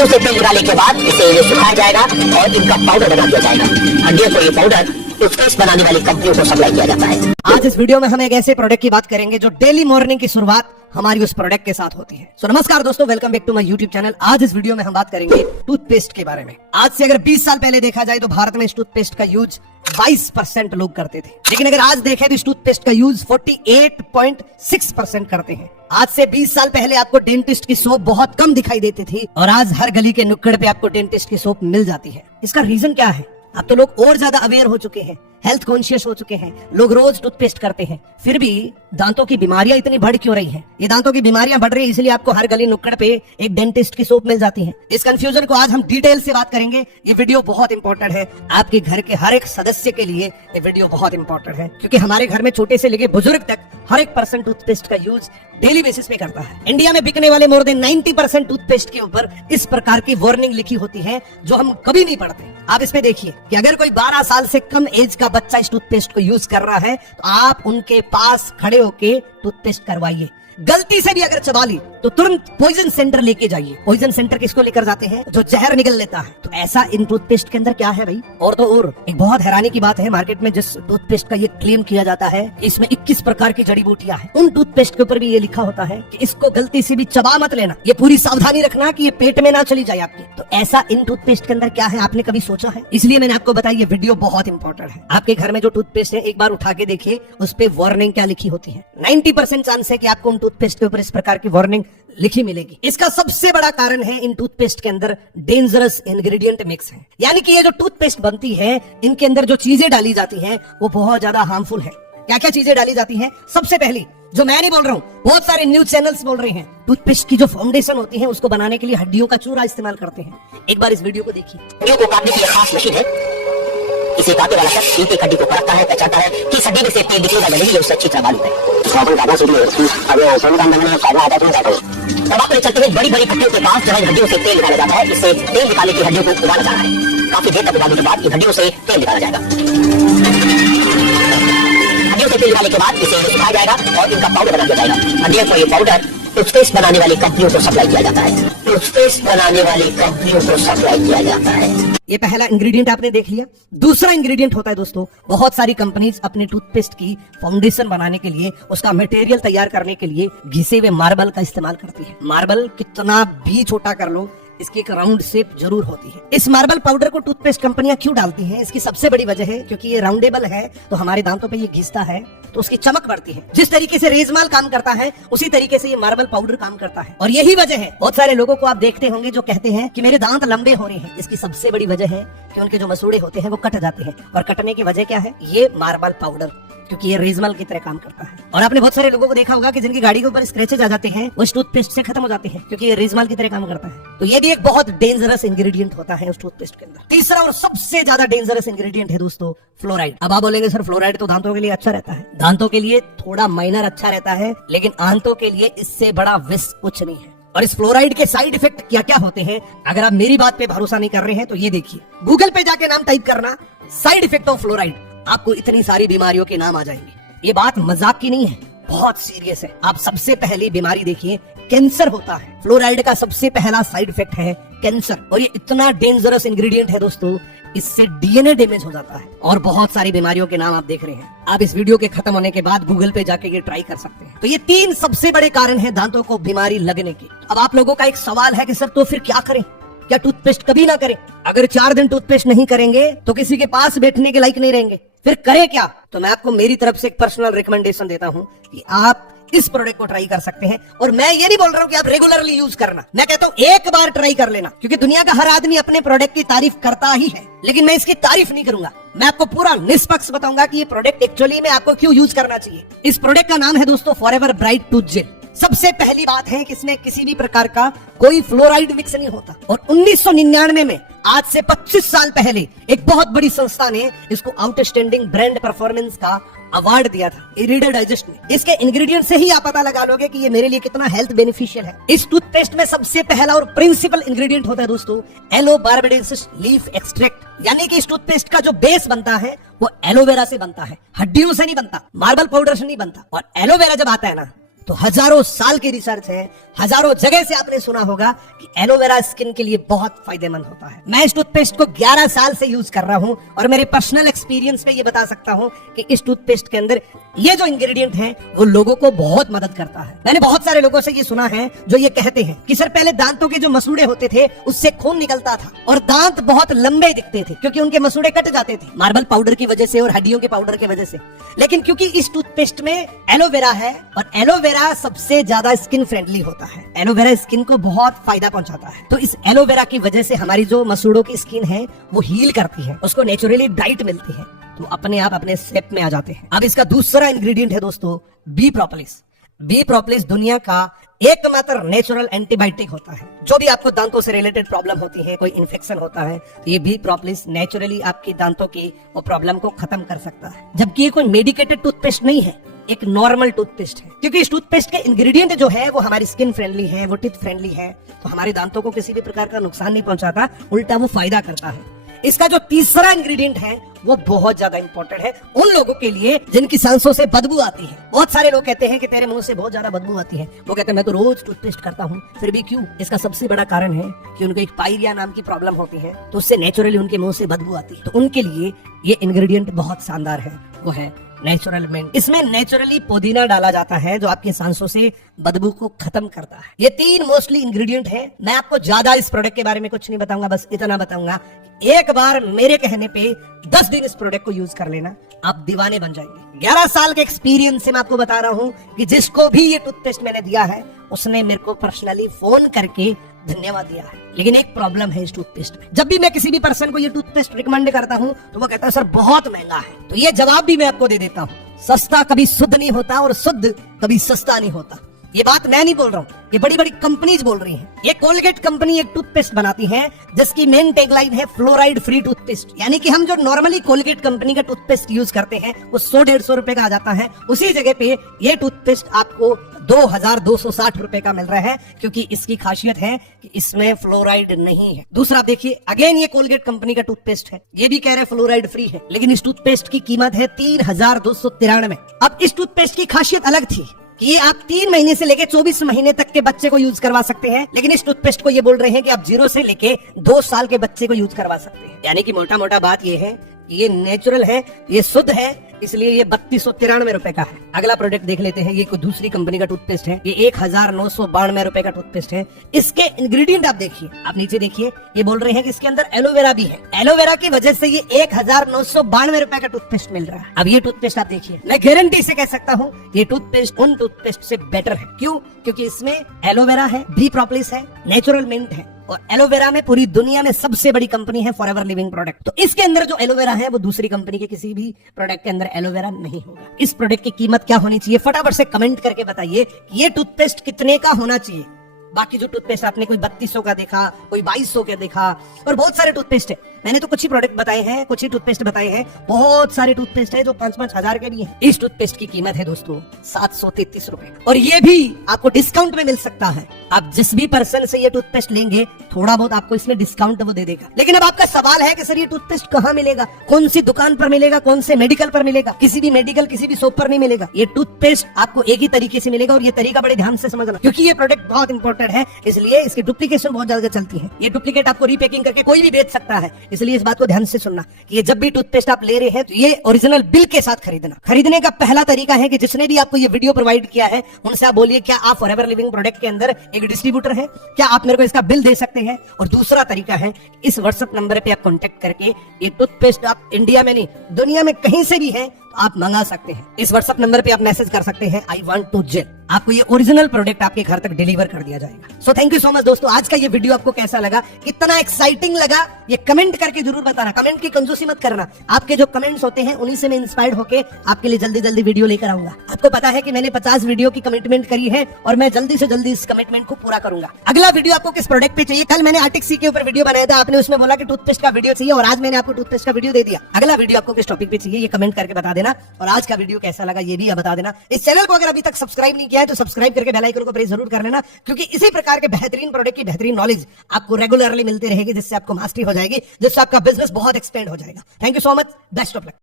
हड्डियों से तेल निकालने के बाद इसे सुखाया जाएगा और इनका पाउडर बना दिया जाएगा। हड्डियों को ये पाउडर टूथपेस्ट बनाने वाली कंपनियों को सप्लाई किया जाता है। आज इस वीडियो में हम एक ऐसे प्रोडक्ट की बात करेंगे जो डेली मॉर्निंग की शुरुआत हमारी उस प्रोडक्ट के साथ होती है। सो नमस्कार दोस्तों, welcome back to my YouTube channel. आज इस वीडियो में हम बात करेंगे टूथपेस्ट के बारे में। आज से अगर 20 साल पहले देखा जाए तो भारत में इस टूथपेस्ट का यूज 22% लोग करते थे, लेकिन अगर आज देखें तो इस टूथपेस्ट का यूज 48.6% करते हैं। आज से 20 साल पहले आपको डेंटिस्ट की सोप बहुत कम दिखाई देती थी और आज हर गली के नुक्कड़ पे आपको डेंटिस्ट की सोप मिल जाती है। इसका रीजन क्या है? अब तो लोग और ज्यादा अवेयर हो चुके हैं, हेल्थ कॉन्शियस हो चुके हैं, लोग रोज टूथपेस्ट करते हैं। फिर भी दांतों की बीमारियां इतनी बढ़ क्यों रही हैं? ये दांतों की बीमारियां बढ़ रही है इसलिए आपको हर गली नुक्कड़ पे एक डेंटिस्ट की सोप मिल जाती है। इस कंफ्यूजन को आज हम डिटेल से बात करेंगे। ये वीडियो बहुत इंपॉर्टेंट है आपके घर के हर एक सदस्य के लिए। ये वीडियो बहुत इंपॉर्टेंट है क्योंकि हमारे घर में छोटे से लेके बुजुर्ग तक हर एक पर्सन टूथपेस्ट का यूज डेली बेसिस पे करता है। इंडिया में बिकने वाले मोर देन 90% टूथपेस्ट के ऊपर इस प्रकार की वार्निंग लिखी होती है जो हम कभी नहीं पढ़ते। आप इस पे देखिए कि अगर कोई 12 साल से कम एज का बच्चा इस टूथपेस्ट को यूज कर रहा है तो आप उनके पास खड़े होके टूथपेस्ट करवाइए। गलती से भी अगर चबा ली तो तुरंत पॉइजन सेंटर लेके जाइए। पॉइजन सेंटर किसको लेकर जाते हैं? जो जहर निकल लेता है। तो ऐसा इन टूथपेस्ट के अंदर क्या है भाई? और तो और एक बहुत हैरानी की बात है, मार्केट में जिस टूथपेस्ट का ये क्लेम किया जाता है इसमें 21 प्रकार की जड़ी बूटियां हैं। उन टूथपेस्ट के ऊपर भी ये लिखा होता है कि इसको गलती से भी चबा मत लेना, ये पूरी सावधानी रखना कि ये पेट में ना चली जाए आपकी। तो ऐसा इन टूथपेस्ट के अंदर क्या है आपने कभी सोचा है? इसलिए मैंने आपको बताया ये वीडियो बहुत इंपॉर्टेंट है। आपके घर में जो टूथपेस्ट है एक बार उठा के देखिए उस पे वार्निंग क्या लिखी होती है। 90% चांस है कि आपको उन टूथपेस्ट के ऊपर इस प्रकार की वार्निंग लिखी मिलेगी। इसका सबसे बड़ा कारण है इन टूथपेस्ट के अंदर डेंजरस इंग्रेडिएंट मिक्स है। यानी कि ये जो टूथपेस्ट बनती है इनके अंदर जो चीजें डाली जाती हैं वो बहुत ज्यादा हार्मफुल है। क्या क्या चीजें डाली जाती हैं? सबसे पहली, जो मैं नहीं बोल रहा हूँ, बहुत सारे न्यूज चैनल्स बोल रहे हैं, टूथपेस्ट की जो फाउंडेशन होती है उसको बनाने के लिए हड्डियों का चूरा इस्तेमाल करते हैं। एक बार इस वीडियो को देखिए। हड्डियों को काटने की खास मशीन है। इसे काटने वाला शख्स एक एक हड्डी को परखता है, पहचानता है कि हड्डी में से तेल निकलेगा या नहीं, उससे अच्छी तरह मालूम है। अब आपको चलते हुए बड़ी बड़ी हड्डियों के पास जो है हड्डियों से तेल निकाला जाता है। इससे तेल निकालने की हड्डियों को उबाला जा रहा है। काफी देर तक उबालने के बाद इन हड्डियों से तेल निकाला जाएगा। हड्डियों से तेल निकालने के बाद इसे सुखाया जाएगा और इनका पाउडर बना दिया जाएगा। हड्डियों को ये पाउडर टूथपेस्ट बनाने वाली कंपनियों को सप्लाई किया जाता है। टूथपेस्ट बनाने वाली कंपनियों को सप्लाई किया जाता है। ये पहला इंग्रेडिएंट आपने देख लिया। दूसरा इंग्रेडिएंट होता है दोस्तों, बहुत सारी कंपनीज अपने टूथपेस्ट की फाउंडेशन बनाने के लिए, उसका मटेरियल तैयार करने के लिए घिसे हुए मार्बल का इस्तेमाल करती है। मार्बल कितना भी छोटा कर लो, इसकी एक राउंड शेप जरूर होती है। इस मार्बल पाउडर को टूथपेस्ट कंपनियां क्यों डालती हैं? इसकी सबसे बड़ी वजह है क्योंकि ये राउंडेबल है तो हमारे दांतों पे ये घिसता है तो उसकी चमक बढ़ती है। जिस तरीके से रेजमाल काम करता है उसी तरीके से ये मार्बल पाउडर काम करता है। और यही वजह है, बहुत सारे लोगों को आप देखते होंगे जो कहते हैं कि मेरे दांत लंबे हो रहे हैं। इसकी सबसे बड़ी वजह है कि उनके जो मसूड़े होते हैं वो कट जाते हैं। और कटने की वजह क्या है? ये मार्बल पाउडर, क्योंकि ये रेजमल की तरह काम करता है। और आपने बहुत सारे लोगों को देखा होगा कि जिनकी गाड़ी के ऊपर स्क्रैचेज आ जाते हैं वो टूथपेस्ट से खत्म हो जाते हैं क्योंकि ये रेजमल की तरह काम करता है। तो ये भी एक बहुत डेंजरस इंग्रेडिएंट होता है उस टूथपेस्ट के अंदर। तीसरा और सबसे ज्यादा डेंजरस इंग्रेडिएंट है दोस्तों फ्लोराइड। अब आप बोलेंगे सर फ्लोराइड तो दांतों के लिए अच्छा रहता है। दांतों के लिए थोड़ा माइनर अच्छा रहता है, लेकिन आंतों के लिए इससे बड़ा विष कुछ नहीं है। और इस फ्लोराइड के साइड इफेक्ट क्या क्या होते हैं, अगर आप मेरी बात पे भरोसा नहीं कर रहे हैं तो ये देखिए, गूगल पे जाके नाम टाइप करना साइड इफेक्ट ऑफ फ्लोराइड, आपको इतनी सारी बीमारियों के नाम आ जाएंगे। ये बात मजाक की नहीं है, बहुत सीरियस है। आप सबसे पहली बीमारी देखिए, कैंसर होता है। फ्लोराइड का सबसे पहला साइड इफेक्ट है कैंसर। और ये इतना डेंजरस इंग्रेडिएंट है दोस्तों, इससे डीएनए डैमेज हो जाता है और बहुत सारी बीमारियों के नाम आप देख रहे हैं। आप इस वीडियो के खत्म होने के बाद गूगल पे जाके ये ट्राई कर सकते हैं। तो ये 3 सबसे बड़े कारण हैं दांतों को बीमारी लगने के। अब आप लोगों का एक सवाल है कि सर तो फिर क्या करें? क्या टूथपेस्ट कभी ना करें? अगर 4 दिन टूथपेस्ट नहीं करेंगे तो किसी के पास बैठने के लायक नहीं रहेंगे। फिर करें क्या? तो मैं आपको मेरी तरफ से एक पर्सनल रिकमेंडेशन देता हूं कि आप इस प्रोडक्ट को ट्राई कर सकते हैं। और मैं ये नहीं बोल रहा हूं कि आप रेगुलरली यूज करना, मैं कहता हूं एक बार ट्राई कर लेना, क्योंकि दुनिया का हर आदमी अपने प्रोडक्ट की तारीफ करता ही है, लेकिन मैं इसकी तारीफ नहीं करूंगा। मैं आपको पूरा निष्पक्ष बताऊंगा कि ये प्रोडक्ट एक्चुअली में आपको क्यों यूज करना चाहिए। इस प्रोडक्ट का नाम है दोस्तों फॉरएवर ब्राइट टूथ जेल। सबसे पहली बात है कि इसमें किसी भी प्रकार का कोई फ्लोराइड मिक्स नहीं होता। और 1999 में, आज से 25 साल पहले, एक बहुत बड़ी संस्था ने इसको आउटस्टैंडिंग ब्रांड परफॉर्मेंस का अवार्ड दिया था रीडर डाइजेस्ट ने। इसके इंग्रेडिएंट से ही आप पता लगा लोगे कि ये मेरे लिए कितना हेल्थ बेनिफिशियल है। इस टूथपेस्ट में सबसे पहला और प्रिंसिपल इंग्रेडिएंट होता है दोस्तों एलो बार्बाडेंसिस लीफ एक्सट्रैक्ट। यानी कि इस टूथपेस्ट का जो बेस बनता है वो एलोवेरा से बनता है, हड्डियों से नहीं बनता, मार्बल पाउडर से नहीं बनता। और एलोवेरा जब आता है ना, तो हजारों साल की रिसर्च है, हजारों जगह से आपने सुना होगा कि एलोवेरा स्किन के लिए बहुत फायदेमंद होता है। मैं इस टूथपेस्ट को 11 साल से यूज कर रहा हूं और मेरे पर्सनल एक्सपीरियंस में ये बता सकता हूं कि इस टूथपेस्ट के अंदर ये जो इंग्रेडिएंट है वो लोगों को बहुत मदद करता है। मैंने बहुत सारे लोगों से ये सुना है जो ये कहते हैं कि सर पहले दांतों के जो मसूड़े होते थे उससे खून निकलता था और दांत बहुत लंबे दिखते थे क्योंकि उनके मसूड़े कट जाते थे मार्बल पाउडर की वजह से और हड्डियों के पाउडर की वजह से। लेकिन क्योंकि इस टूथपेस्ट में एलोवेरा है और एलोवेरा सबसे ज्यादा स्किन फ्रेंडली होता है, एलोवेरा स्किन को बहुत फायदा पहुंचाता है, तो इस एलोवेरा की वजह से हमारी जो मसूड़ों की स्किन है वो हील करती है, उसको नेचुरली डाइट मिलती है, तो अपने आप अपने शेप में आ जाते हैं। अब इसका दूसरा इंग्रेडिएंट है दोस्तों बी प्रोपोलिस। बी प्रोपोलिस दुनिया का एकमात्र नेचुरल एंटीबायोटिक होता है। जो भी आपको दांतों से रिलेटेड प्रॉब्लम होती है, कोई इन्फेक्शन होता है, तो ये बी प्रोपोलिस नेचुरली आपकी दांतों की वो प्रॉब्लम को खत्म कर सकता है। जबकि ये कोई मेडिकेटेड टूथपेस्ट नहीं है, एक नॉर्मल टूथपेस्ट है, क्योंकि इस टूथपेस्ट के इंग्रेडिएंट जो है वो हमारी स्किन फ्रेंडली है, वो टीथ फ्रेंडली है, तो हमारे दांतों को किसी भी प्रकार का नुकसान नहीं पहुंचाता, उल्टा वो फायदा करता है। इसका जो तीसरा इंग्रेडिएंट है वो बहुत ज्यादा इंपॉर्टेंट है उन लोगों के लिए जिनकी सांसों से बदबू आती है। बहुत सारे लोग कहते हैं कि तेरे मुंह से बहुत ज्यादा बदबू आती है, वो कहते हैं मैं तो रोज टूथपेस्ट करता हूँ, फिर भी क्यों? इसका सबसे बड़ा कारण है कि उनको एक पायरिया नाम की प्रॉब्लम होती है, तो उससे नेचुरली उनके मुंह से बदबू आती है। तो उनके लिए ये इंग्रेडिएंट बहुत शानदार है, वो है नेचुरल मिंट। इसमें नेचुरली पुदीना डाला जाता है जो आपकी सांसों से बदबू को खत्म करता है। ये 3 मोस्टली इंग्रेडिएंट है। मैं आपको ज्यादा इस प्रोडक्ट के बारे में कुछ नहीं बताऊंगा, बस इतना बताऊंगा एक बार मेरे कहने पे 10 दिन इस प्रोडक्ट को यूज कर लेना, आप दीवाने बन जाएंगे। 11 साल के एक्सपीरियंस से मैं आपको बता रहा हूँ कि जिसको भी ये टूथपेस्ट मैंने दिया है उसने मेरे को पर्सनली फोन करके धन्यवाद दिया है। लेकिन एक प्रॉब्लम है इस टूथपेस्ट में, जब भी मैं किसी भी पर्सन को ये टूथपेस्ट रिकमेंड करता हूँ तो वो कहता है सर बहुत महंगा है। तो ये जवाब भी मैं आपको दे देता हूँ, सस्ता कभी शुद्ध नहीं होता और शुद्ध कभी सस्ता नहीं होता। ये बात मैं नहीं बोल रहा हूँ, ये बड़ी बड़ी कंपनीज बोल रही हैं। ये कोलगेट कंपनी एक टूथपेस्ट बनाती है जिसकी मेन टैगलाइन है फ्लोराइड फ्री टूथपेस्ट, यानी कि हम जो नॉर्मली कोलगेट कंपनी का टूथपेस्ट यूज करते हैं वो 100-150 रुपए का आ जाता है, उसी जगह पे ये टूथपेस्ट आपको 2260 रुपए का मिल रहा है, क्योंकि इसकी खासियत है कि इसमें फ्लोराइड नहीं है। दूसरा देखिए, अगेन ये कोलगेट कंपनी का टूथपेस्ट है, ये भी कह रहे फ्लोराइड फ्री है, लेकिन इस टूथपेस्ट की कीमत है 3293। अब इस टूथपेस्ट की खासियत अलग थी कि ये आप 3 महीने से लेके 24 महीने तक के बच्चे को यूज करवा सकते हैं, लेकिन इस टूथपेस्ट को ये बोल रहे हैं कि आप 0 से लेके 2 साल के बच्चे को यूज करवा सकते हैं। यानी कि मोटा मोटा बात ये है कि ये नेचुरल है, ये शुद्ध है, इसलिए ये 3293 रुपए का है। अगला प्रोडक्ट देख लेते हैं, ये कोई दूसरी कंपनी का टूथपेस्ट है, ये 1992 रुपए का टूथपेस्ट है। इसके इंग्रेडिएंट आप देखिए, आप नीचे देखिए, ये बोल रहे हैं कि इसके अंदर एलोवेरा भी है, एलोवेरा की वजह से ये 1992 रुपए का टूथपेस्ट मिल रहा है। अब ये टूथपेस्ट आप देखिए, मैं गारंटी से कह सकता हूँ ये टूथपेस्ट उन टूथपेस्ट से बेटर है। क्यों? क्योंकि इसमें एलोवेरा है, बी प्रोपोलिस है, नेचुरल मिंट है, और एलोवेरा में पूरी दुनिया में सबसे बड़ी कंपनी है फॉरएवर लिविंग प्रोडक्ट। तो इसके अंदर जो एलोवेरा है वो दूसरी कंपनी के किसी भी प्रोडक्ट के अंदर एलोवेरा नहीं होगा। इस प्रोडक्ट की कीमत क्या होनी चाहिए फटाफट से कमेंट करके बताइए, ये टूथपेस्ट कितने का होना चाहिए। बाकी जो टूथपेस्ट आपने कोई 3200 का देखा, कोई 2200 का देखा, और बहुत सारे टूथपेस्ट है, मैंने तो कुछ ही प्रोडक्ट बताए हैं, कुछ ही टूथपेस्ट बताए हैं, बहुत सारे टूथपेस्ट है जो 5-5 हजार के भी हैं। इस टूथपेस्ट की कीमत है दोस्तों 733 रुपए, और ये भी आपको डिस्काउंट में मिल सकता है। आप जिस भी पर्सन से ये टूथपेस्ट लेंगे थोड़ा बहुत आपको इसमें डिस्काउंट वो दे देगा। लेकिन अब आपका सवाल है कि सर ये टूथपेस्ट कहाँ मिलेगा, कौन सी दुकान पर मिलेगा, कौन से मेडिकल पर मिलेगा? किसी भी मेडिकल, किसी भी शॉप पर नहीं मिलेगा। ये टूथपेस्ट आपको एक ही तरीके से मिलेगा, और ये तरीका बड़े ध्यान से समझना, क्योंकि ये प्रोडक्ट बहुत इंपॉर्टेंट है, इसलिए इसकी डुप्लीकेशन बहुत ज्यादा चलती है। ये डुप्लीकेट आपको रीपैकिंग करके कोई भी बेच सकता है, इसलिए इस बात को ध्यान से सुनना कि ये जब भी टूथपेस्ट आप ले रहे हैं तो ये ओरिजिनल बिल के साथ खरीदना। खरीदने का पहला तरीका है कि जिसने भी आपको ये वीडियो प्रोवाइड किया है उनसे आप बोलिए क्या आप फॉरएवर लिविंग प्रोडक्ट के अंदर एक डिस्ट्रीब्यूटर है, क्या आप मेरे को इसका बिल दे सकते हैं? और दूसरा तरीका है इस व्हाट्सएप नंबर पे आप कांटेक्ट करके ये टूथपेस्ट आप इंडिया में नहीं दुनिया में कहीं से भी है आप मंगा सकते हैं। इस व्हाट्सएप नंबर पे आप मैसेज कर सकते हैं आई वांट टू जेल, आपको ये ओरिजिनल प्रोडक्ट आपके घर तक डिलीवर कर दिया जाएगा। So thank you so much दोस्तों, आज का ये वीडियो आपको कैसा लगा, कितना एक्साइटिंग लगा, ये कमेंट करके जरूर बताना। कमेंट की कंजूसी मत करना, आपके जो कमेंट्स होते हैं उन्हीं से मैं इंस्पायर्ड होके आपके लिए जल्दी जल्दी वीडियो लेकर आऊंगा। आपको पता है कि मैंने 50 वीडियो की कमिटमेंट करी है और मैं जल्दी से जल्दी इस कमिटमेंट को पूरा करूंगा। अगला वीडियो आपको किस प्रोडक्ट पे चाहिए? कल मैंने आर्टिक्सी के ऊपर वीडियो बनाया था, आपने उसमें बोला कि टूथपेस्ट का वीडियो चाहिए, और आज मैंने आपको टूथपेस्ट का वीडियो दे दिया। अगला वीडियो आपको किस टॉपिक पे चाहिए ये कमेंट करके बता देना, और आज का वीडियो कैसा लगा ये भी बता देना। इस चैनल को अगर अभी तक सब्सक्राइब नहीं किया है तो सब्सक्राइब करके बेल आइकन को प्रेस जरूर कर लेना, क्योंकि इसी प्रकार के बेहतरीन प्रोडक्ट की बेहतरीन नॉलेज आपको रेगुलरली मिलती रहेगी, जिससे आपको मास्टरी हो जाएगी, जिससे आपका बिजनेस बहुत एक्सपेंड हो जाएगा। Thank you so much, best of luck.